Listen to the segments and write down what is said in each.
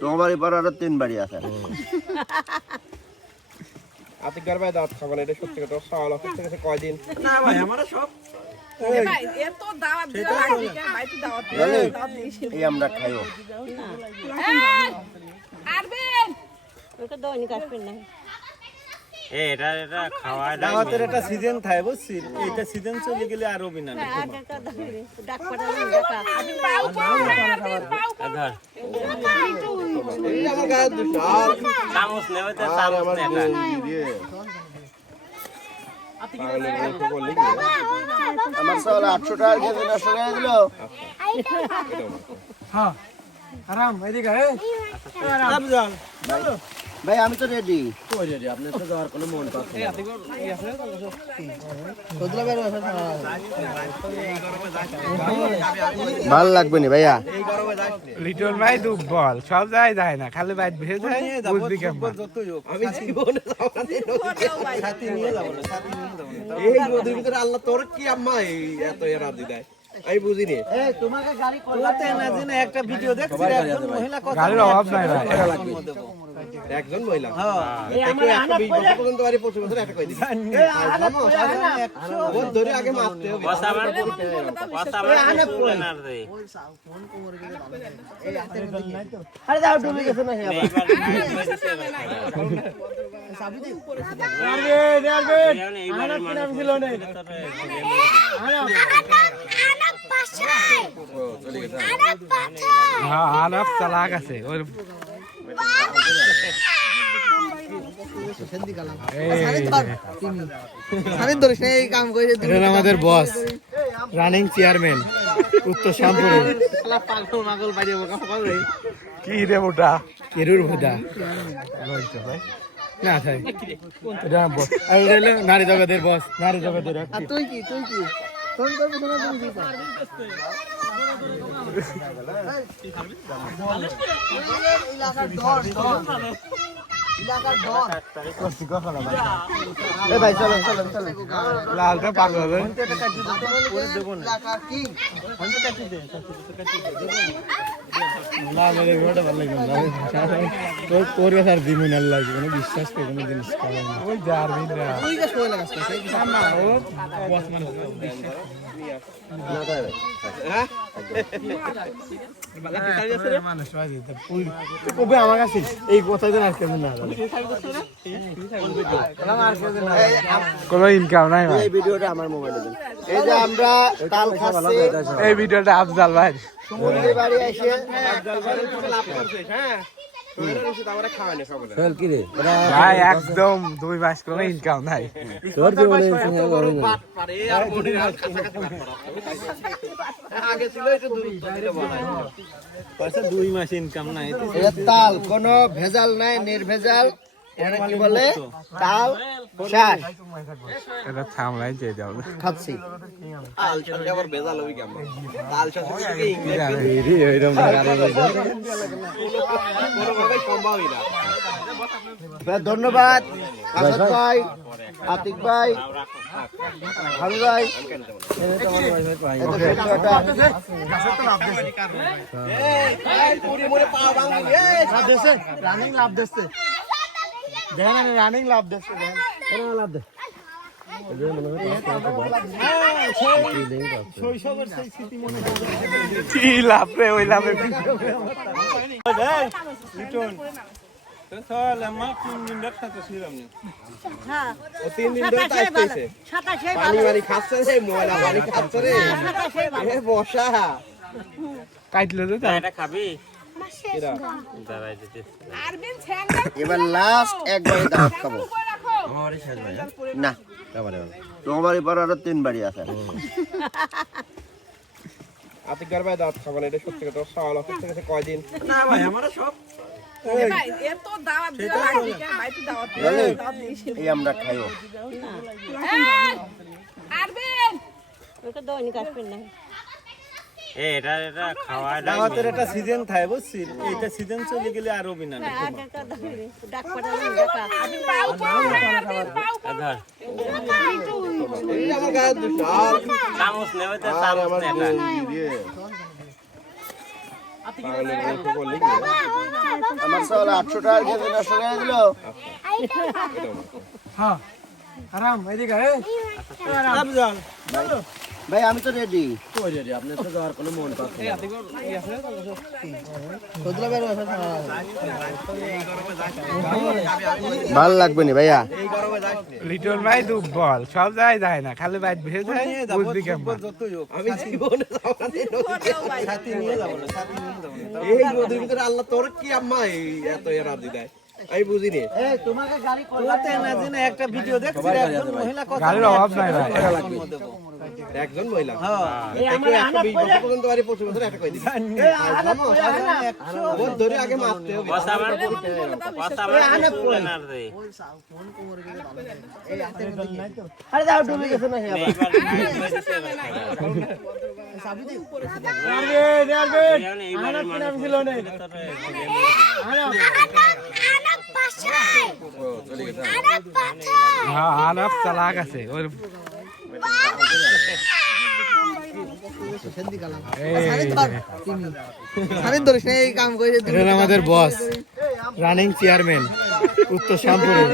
তোমার বাড়ি পর আরো 3 বাড়ি আছে। আতিকদার ভাই দাওয়াত খাবেন, এটা সত্যি কথা। সওয়াল অফিস থেকে কয়দিন না ভাই আমরা সব ভাই এত দাওয়াত দিও লাগি কেন ভাই তুই দাওয়াত দিস এই আমরা খাইও। আরবিন ওটা দইনি কাটবেন না এটা খাওয়া দাওয়াতের একটা সিজন থাকে বুঝছিস, এইটা সিজন চলে গেলে আর হবে না। আগে কথা ডাক পাঠালেন ডাকা পাও পাও পাও ধর এই আমার গায়ে দুশাল চামচ নেবে তো চামচ নেবে। আমার সওয়াল 800 টাকা কেজি 900 টাকা দিল। হ্যাঁ আরাম এদিকে হে আরাম যান ভাই আমি তো রেডি। আপনি তো যাওয়ার কোনো মন পাচ্ছে না। ভাল লাগবে নি ভাইয়া। লিটল ভাই দুর্বল, সব যায় না, খালি বাইট ভেজে যায়, বুঝবি কেমন। আমি জীবনে যাব না, সাথী নিয়ে যাব না, সাথী নিয়ে যাব না। এই নদীর ভিতরে আল্লাহ তোর কি আম্মা এই এত এরাদি দেয় আমি বুঝিনি। এই তোমাকে গাড়ি করলা তো না দিনে একটা ভিডিও দেখছি, একজন মহিলা কথা গাড়ির অভাব নাই ভাই। একজন মহিলা এই আমরা 20 বছর পর্যন্ত বাড়ি 25 বছর একটা কই দিছি। বহুত ধরে আগে মারতে হবে। বস আমার বলে না রে। আরে যাও ডুবে গেছে না হে আবার। হ্যাঁ আনাপ চালাক আছে ওর। আমাদের বস রানিং চেয়ারম্যান উত্তর শ্যামপুরে কি রে মোটা কেরুর ভোদা না ভাই নারী জগতের বস, নারী জগতের তুই কি কোন করবি তোমার তুমি দিবা। এ ভাই চলো লালটা পাগল হবে। বিশ্বাস করে কোনো জিনিস ওই জারবিন না আমার কাছে এই কথা যেন আর কেমন না কোনো ইনকাম নাই ভাই। এই ভিডিওটা আমার মোবাইলে দেন। এই যে আমরা তাল খাচ্ছি, এই ভিডিওটা আফজাল ভাই। মুরগি বাড়ি এসে ভাই একদম 2 মাস কোনো ইনকাম নাই। পয়সা 2 মাস ইনকাম নাই। এটা তাল, কোনো ভেজাল নাই, নির্ভেজাল। এটা কি বলে তাল শাঁস এটা থামলাই চেয়ে যাও খাচ্ছি। তাল শাঁসে আবার ভেজাল হবে কেমন? তাল শাঁসে থেকে ইংলিশ কোনোভাবে সম্ভবই না। ধন্যবাদ আসাদ ভাই, আতিক ভাই, হাবি ভাই। রানিং লাভ দিচ্ছে, দেখেন রানিং লাভ দিচ্ছে, লাভ দে শৈশবের সেই স্মৃতি মনে কি লাভ রে ওই লাভে। লিটন তো চল আমার 3 দিন একসাথে ছিলাম না। হ্যাঁ 3 দিন ধরে তাইতেছে 27 পানি পানি খাচ্ছে রে, ময়লা পানি খাচ্ছে রে। এ বসা কাটলো তো এটা খাবি? এরা দাঁড়াই দিতে। আরবিন ছ্যাংরা এবার লাস্ট একবারই দাওয়াত খাবো রাখো না। তোমার বাড়ি পর আরো 3 বাড়ি আছে। আতিকদার ভাই দাওয়াত খাবেন, এটা সত্যি কথা। সওয়াল অফিস থেকে কয়দিন না ভাই আমরা সব ভাই এত দাওয়াত দিও লাগি কেন ভাই তুই দাওয়াত দিস এই আমরা খাইও। আরবিন ওটা দইনি কাটবেন না এটা খাওয়া দাওয়াতের একটা সিজন থাকে বুঝছিস, এইটা সিজন চলে গেলে আর হবে না। আগে কথা ডাক পাঠালেন ডাকা পাও পাও আরবিন পাও ধর এই আমার গায়ে দুশাল চামচ নেবে তো চামচ নেবে। আমার চাউল 800 টাকা কেজি 900 টাকা দিল। ভাই আমি তো রেডি। আপনার তো যাওয়ার কোনো মন পাচ্ছে না। ভাল লাগবে না ভাইয়া। লিটল ভাই দুর্বল সব জায়গায় যায় না খালি বাইট ভেজে যায় বুঝবি কেমন আমি জীবনে যাবো না এই নদীতে। সাথী নিয়ে যাবো না, সাথী নিয়ে যাবো না। এই নদীর ভিতরে আল্লাহ তোর কি আম্মা এই এত এনার্জি দেয় আমি বুঝিনি। একটা ভিডিও দেখছি একজন মহিলা গাড়ির অভাব নাই ভাই একজন মহিলা আমার 120 বছর পর্যন্ত বাড়ি 25 বছর একটা কই দিবি ওর ধরে আগে মারতে হবে। আরে যাও ডুবে গেছে না হ্যাঁ আনাপ চালাক আছে ওর আমাদের বস রানিং চেয়ারম্যান উত্তর শ্যামপুরের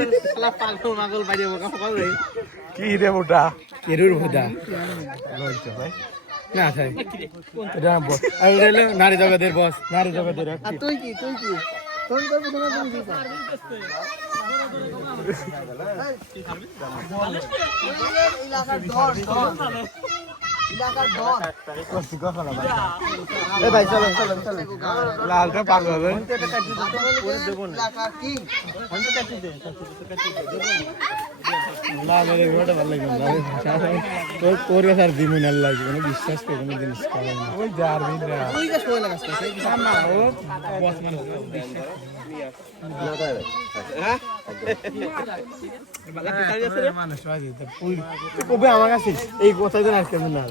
কি রে মোটা কেরুর ভোদা না ভাই এটা বস আর হলো নারী জগতের বস নারী জগতের তুই কি ফোন করবি না তুমি কি ভাই চলো চলো চলো লালটা পাগল না আমাদের ঘোড়াটা ভালো লাগবে না তোর তোর কাছে আর দিমুন আর লাগবে কোনো বিশ্বাস করে কোনো জিনিস পাবে না ওই জারবিন না ওই যে সময় লাগাচ্ছে সেই না ও বস মানুষ মানুষ ভাই কবে আমার কাছে এই কথাই তো আজকে না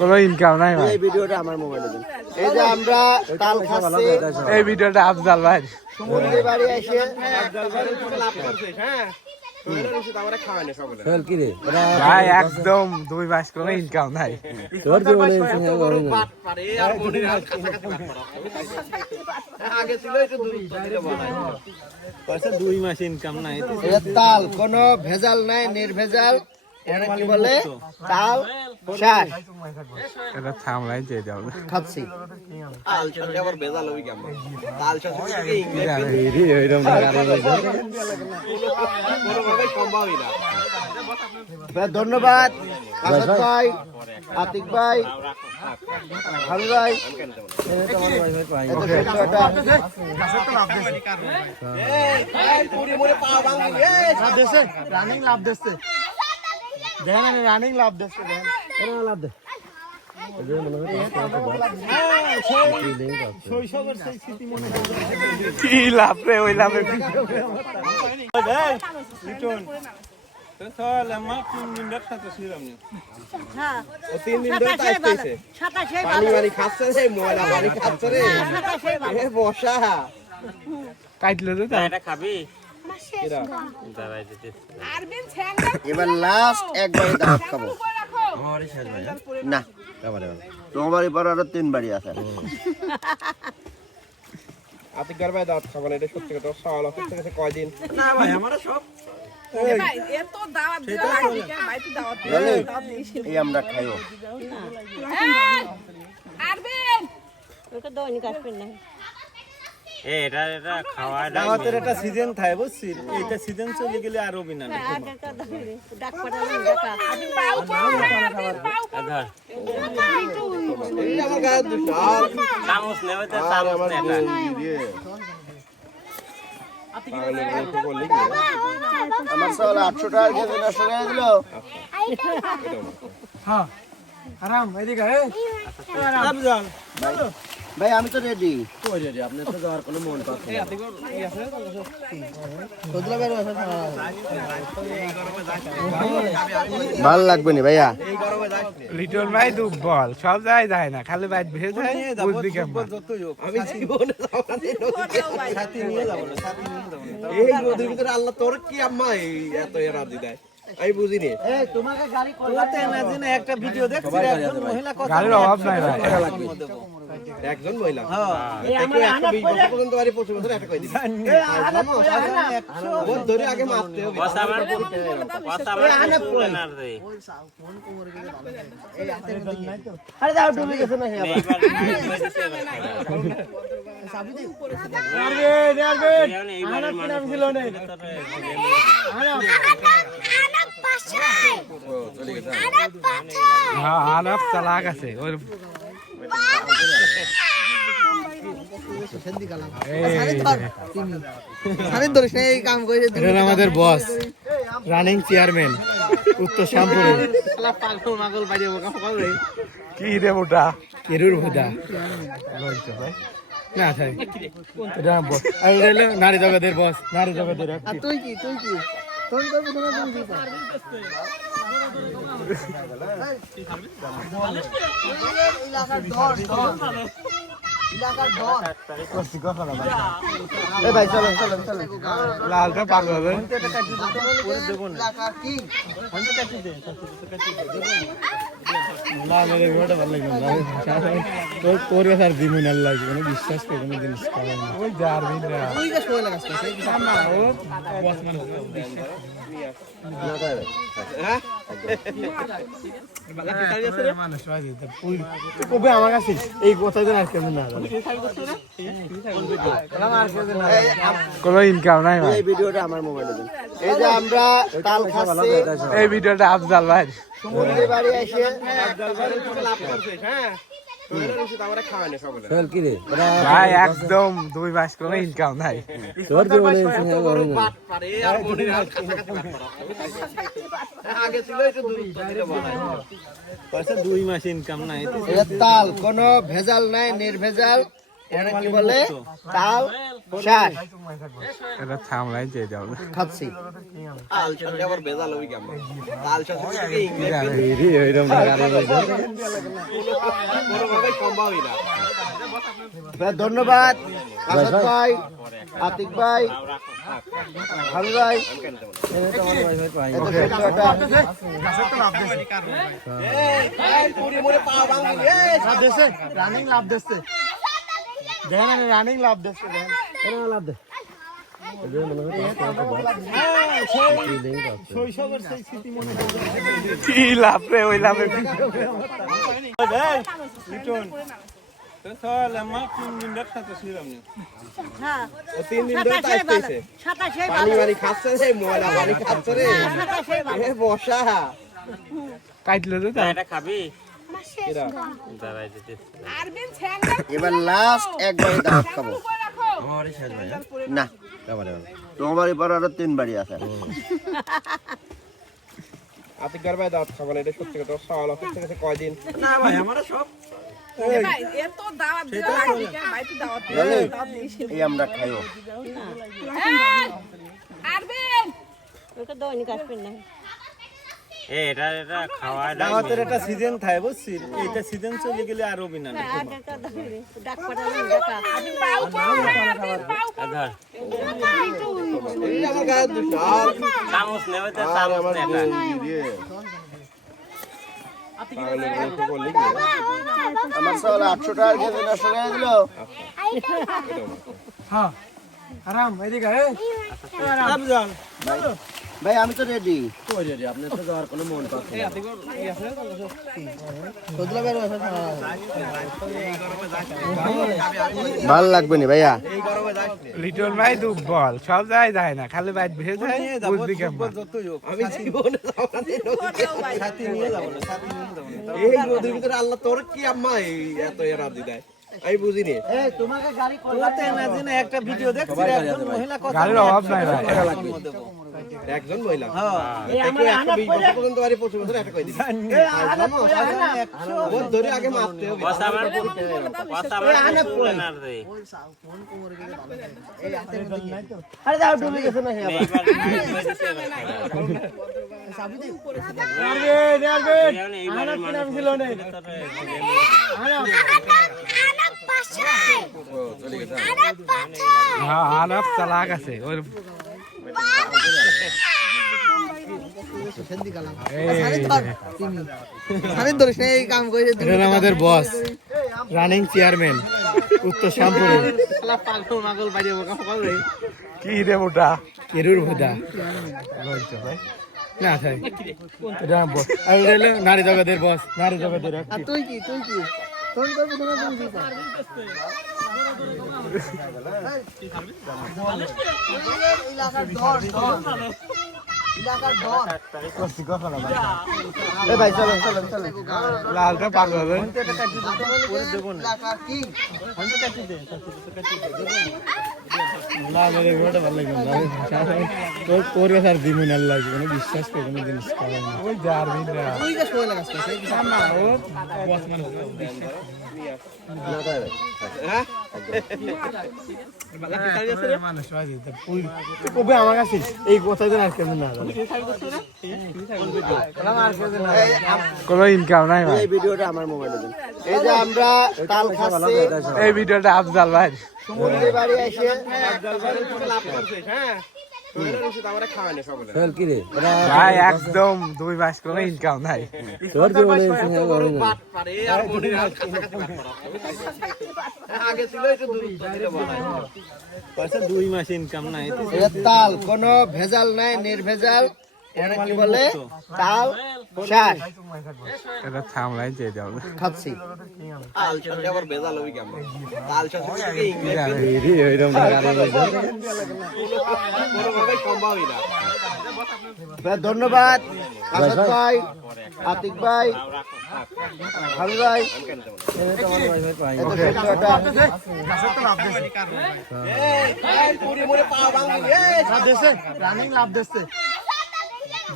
কোনো ইনকাম নাই ভাই এই ভিডিওটা আমার মোবাইলে দিন। এই যে আমরা তাল খাচ্ছি এই ভিডিওটা আফজাল ভাই মুরগি বাড়ি এসে লাভ করছিস হ্যাঁ তোরা রসিদ আমারে খাওয়ানে সকলে ভাই একদম 2 মাস কোনো ইনকাম নাই তোর জীবনে পাট পারে আর বডির হাত কাছাকাছি পাট পারা আগে ছিল একটু দূর দিতে বলা পয়সা 2 মাস ইনকাম নাই এটা তাল কোনো ভেজাল নাই নির্ভেজাল এটা কি বলে তাল শাক এটা থামলাই দিয়ে দাও খাচ্ছি তাল সাথে আবার ভেজাল হবে কেমন তাল সাথে থেকে ইংলিশ এইরকম কোনোভাবেই সম্ভবই না। ধন্যবাদ আসাদ ভাই আতিক ভাই হাবি ভাই রানিং লাভ দিচ্ছে দেখেন রানিং লাভ দিচ্ছে লাভ দে কি লাভ রে ওই লাভে হ্যাঁ 3 দিন ধরে তাই খাইছে সাতাশে পানি পানি খাচ্ছে রে ময়লা পানি খাচ্ছে রে এ বসা কাটলো তো এটা খাবি আরবিন ছ্যাংরা এবার লাস্ট একবারে দাঁত খাবো রাখো না তোমার বাড়ি পর আরো 3 বাড়ি আছে আতিকার ভাই দাঁত খাবেন এটা সত্যি কথা সাওয়াল অফিস থেকে কয়দিন এ ভাই এত দাওয়াত দিলা লাগি কেন ভাই তুই দাওয়াত দে দাওয়াত দিস এই আমরা খাইও আরবিন ওকে দৈনিক আসবেন না এটা খাওয়া দাওয়াতের একটা সিজন থাকে বুঝছিস এইটা সিজন চলে গেলে আর হবে না আগে তো ডাক পাঠালেন ডাকা পাও পাও আরবিন পাও ধর এই আমার গায়ে দুটো আর চামচ নেবে তো চামচ নেবে পাগলের গল্প বললি কি আমার চাউল 800 টাকা কেজি 900 টাকা দিল। হ্যাঁ আরাম এদিকে ভাই আমি তো রেডি। আপনার তো যাওয়ার কোনো মন পাচ্ছে না। ভাল লাগবে না ভাইয়া। এই গরমে যাস লিটল ভাই দুর্বল সব জায়গায় যায় না খালি বাইট ভেজে যায় বুঝবি কেমন আমি জীবনে যাবো না এই নদীতে। সাথী নিয়ে যাবো না, সাথী নিয়ে যাবো না। এই নদীর ভিতরে আল্লাহ তোর কি আম্মা এই এত এনার্জি দেয় আমি বুঝিনি এই তোমাকে গাড়ি একটা ভিডিও দেখছি একজন মহিলা কথা গাড়ির অভাব নাই ভাই একজন মহিলা তাকে 120 বছর পর্যন্ত বাড়ি 25 বছর একটা কই দিবি বহুত ধরে আগে মারতে হবে বস আমার বলে না রে আরে যাও ডুবে গেছে না হে এইবার হ্যাঁ আরব চালাক আছে ওর আমাদের বস রানিং চেয়ারম্যান উত্তর শ্যামপুরে কি রে মোটা কেরুর ভুদা না ভাই এটা বস আর হলো নারী জগতের বস নারী জগতের তুই কি তোর ভাই চলো লালটা পাগল হবে আমাদের ভিডিওটা ভালো লাগবে তোর আর দিমুন আল্লাহ কোনো বিশ্বাস করে কোনো জিনিস খাবে না ওই যার ভিডিও তুই যে শোয় লাগাস ও বস মানে কবে আমার কাছে এই কথা যেন আর কেন না কোনো ইনকাম নাই ভাই এই ভিডিওটা আমার মোবাইলে দেন এই যে আমরা তাল খাচ্ছি এই ভিডিওটা আফজাল ভাই মুরগি বাড়ি এসে ভাই একদম 2 মাস কোনো ইনকাম নাই তোর জীবনে আগে ছিল একটু দূর 2 মাস ইনকাম নাই এটা তাল কোনো ভেজাল নাই নির্ভেজাল এটা কি বলে তাল শাঁস এটা থামলাই যে দাও খাচ্ছি তাল সাথে আবার ভেজাল হবে কেমন তাল সাথে কি এইরকম কোনোভাবে সম্ভব না ধন্যবাদ আসাদ ভাই আতিক ভাই ভাবি ভাই রানিং লাভ দিচ্ছে দেখেন রানিং লাভ দিচ্ছে লাভ দে কি লাভ রে ওই লাভে হ্যাঁ 3 দিন ধরে তাইতেছে সাতাশে পানি পানি খাচ্ছে রে ময়লা পানি খাচ্ছে রে এ বসা কাটলো তো এটা খাবি দাঁড়াই দিতে আরবিন ছ্যাংরা এবার লাস্ট একবার দাওয়াত খাবো না তোমার এবার আরো 3 বাড়ি আছে আতিক ভাই দাওয়াত খাবেন এটা সত্যি কথা সওয়াল হচ্ছে গেছে কয়দিন ভাই এত দাওয়াত দেওয়া লাগবে কেন ভাই তুই দাওয়াত দিস এই আমরা খাইও আরবিন ওকে দৈনিক আসবেন না এটা খাওয়া দাওয়াতের একটা সিজন থাকে বুঝছিস এইটা সিজন চলে গেলে আর হবে না আর একটা ডাক পাঠালেন ডাকা পাউ পাউ আরবিন পাউ ধর এই আমার গায়ে দুশাল চামচ নেবে তো চামচ নেবে আমার সওয়াল 800 টাকা কেজি 900 টাকা দিল হ্যাঁ আরাম এদিকে এ আফজাল ভাই আমি তো রেডি ভাল লাগবে না ভাইয়া লিটল ভাই দুর্বল সব যায় যায় না খালি বাইট ভেজে যায় বুঝবি কেমন আমি জীবনে সাথী নিয়ে যাব না সাথী নিয়ে যাব না এই রোদের ভিতরে আল্লাহ তোর কি আম্মা এত এরাদি দেয় আমি বুঝিনি এই তোমাকে গাড়ি একটা ভিডিও দেখছি একজন মহিলা কথা গাড়ির অভাব নাই ভাই একজন মহিলা তাকে 120 বছর পর্যন্ত বাড়ি 25 বছর একটা কই দিবি বহুত ধরে আগে মারতে হবে বস আমার বলে না রে আরে যাও ডুবে গেছে না হে এইবার হ্যাঁ আরব চালাক আছে ওর আমাদের বস রানিং চেয়ারম্যান উত্তর শ্যামপুরে কি রে মোটা কেরুর ভোদা না থাই এটা বস আর হলো নারী জগতের বস নারী জগতের তুই কি ফোন করবি তোমার তুমি দিতা ইলাকার ধর ইলাকার ধর কষ্ট কথা না এ ভাই চলো লালটা পাগল হবে পরে দেব না ইলাকার কি ফোন কাটি দে না মেরে ভিডিওটা ভালো লাগে না তোর স্যার দিমুন আল্লাহ কোনো বিশ্বাস করে কোনো জিনিস করে না ওই যার ভিড়া ওই যে শোয় লাগাস সেই সামনে ও বস মানে না তাই হ্যাঁ মানুষ হয় কবে আমার কাছে এই কথাই তো আর কেন না কোনো ইনকাম নাই ভাই এই ভিডিওটা আমার মোবাইলে দেন এই যে আমরা তাল খাচ্ছি এই ভিডিওটা আফজাল ভাই সমুদ্রে বাড়ি এসে ভাই একদম 2 মাস কোনো ইনকাম নাই তোর জীবনে আগে ছিল একটু পয়সা 2 মাস ইনকাম নাই এটা তাল কোনো ভেজাল নাই নির্ভেজাল এটা কি বলে তাল শাক এটা থামলাই দিয়ে দাও খাচ্ছি তাল শাক আবার বেজাল হই কেমন তাল শাক থেকে ইংলিশ এইরকম কোনোভাবেই সম্ভবই না ধন্যবাদ আসাদ ভাই আতিক ভাই হাবি ভাই রানিং লাভ দিচ্ছে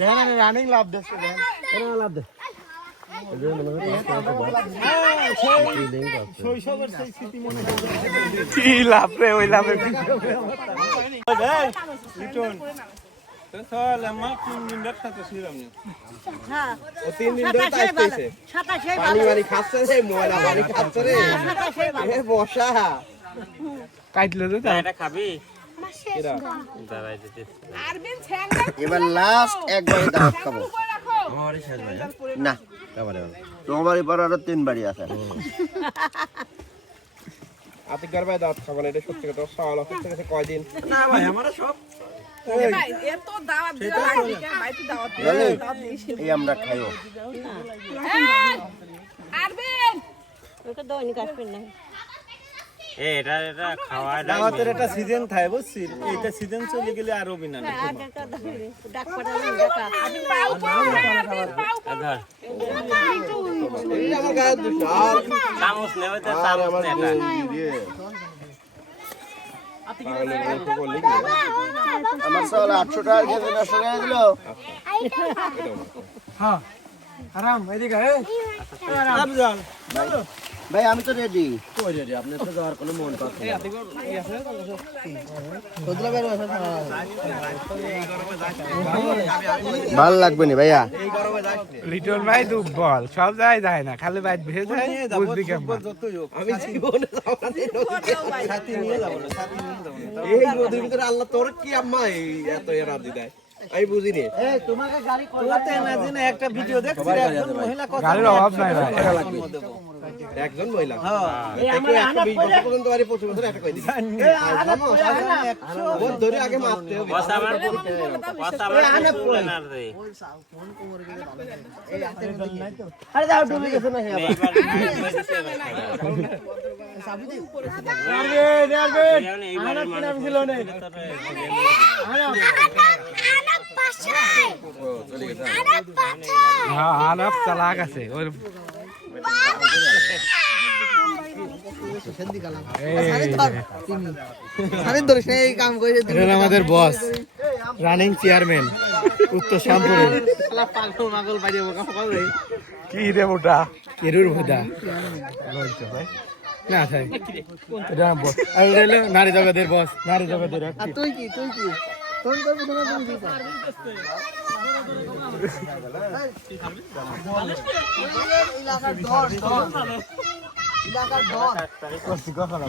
দেখেন রানিং লাভ দিচ্ছে লাভ দে কি লাভ রে ওই লাভে হ্যাঁ 3 দিন ধরে তাইতেছে পানি মারি খাচ্ছে রে ময়লা পানি খাচ্ছে রে এ বসা কাটলো তো এটা খাবি দাঁড়াই দিতে আরবিন ছ্যাংরা এবার লাস্ট একবার দাওয়াত খাবো আমারই শেষ ভাই না তোমার পর আরো 3 বাড়ি আছে আতিকার ভাই দাঁত খাবেন এটা সত্যি কথা সওয়াল অফিস থেকে কয়দিন না ভাই আমরা সব ভাই এত দাওয়াত দিতে লাগি কেন ভাই তুই দাওয়াত দিস এই আমরা খাইও আরবিন ওকে দৈনিক আসবেন না এটা খাওয়া দাওয়াতের একটা সিজন থাকে বুঝছিস এইটা সিজন চলে গেলে আর হবে না আগে ডাক পাঠালেন ডাকা পাও পাও আরবিন পাও ধর এই আমার গায়ে দুটো আর চামচ নেবে তো চামচ নেবে পাগলের মতো বললি আমার সব 800 টাকা কেজি নষ্ট করে দিল হ্যাঁ আরাম এদিকে আফজাল ভাই আমি তো রেডি ভাল লাগবে না ভাইয়া লিটল ভাই দুর্বল সব যায় না খালি বাইট ভেজে যায় বুঝবি কেমন আমি জীবনে যাব না সাথী নিয়ে যাব না সাথী নিয়ে যাব না এই নদীর ভিতরে আল্লাহ তোর কি আম্মা এই এত রাদি দেয় আমি বুঝিনি এই তোমাকে গাড়ি একটা ভিডিও দেখছি একজন মহিলা কথা গাড়ির অভাব নাই ভাই একজন মহিলা এই আমরা 120 বছর পর্যন্ত বাড়ি 25 বছর একটা কই দিই বহুত ধরে আগে মারতে হবে বস আমার আনে না রে আরে দাও ডুবে গেছে না হে আনাপ চালাক আছে ওর আমাদের বস রানিং চেয়ারম্যান উত্তর শ্যামপুরে কি রে মোটা কেরুর ভোদা না থাই এটা বস আর হলো নারী জগতের বস নারী জগতের তুই কি ফোন করবি তোমার তুমি দিতা ইলাকার ধর ইলাকার ধর কষ্ট কথা না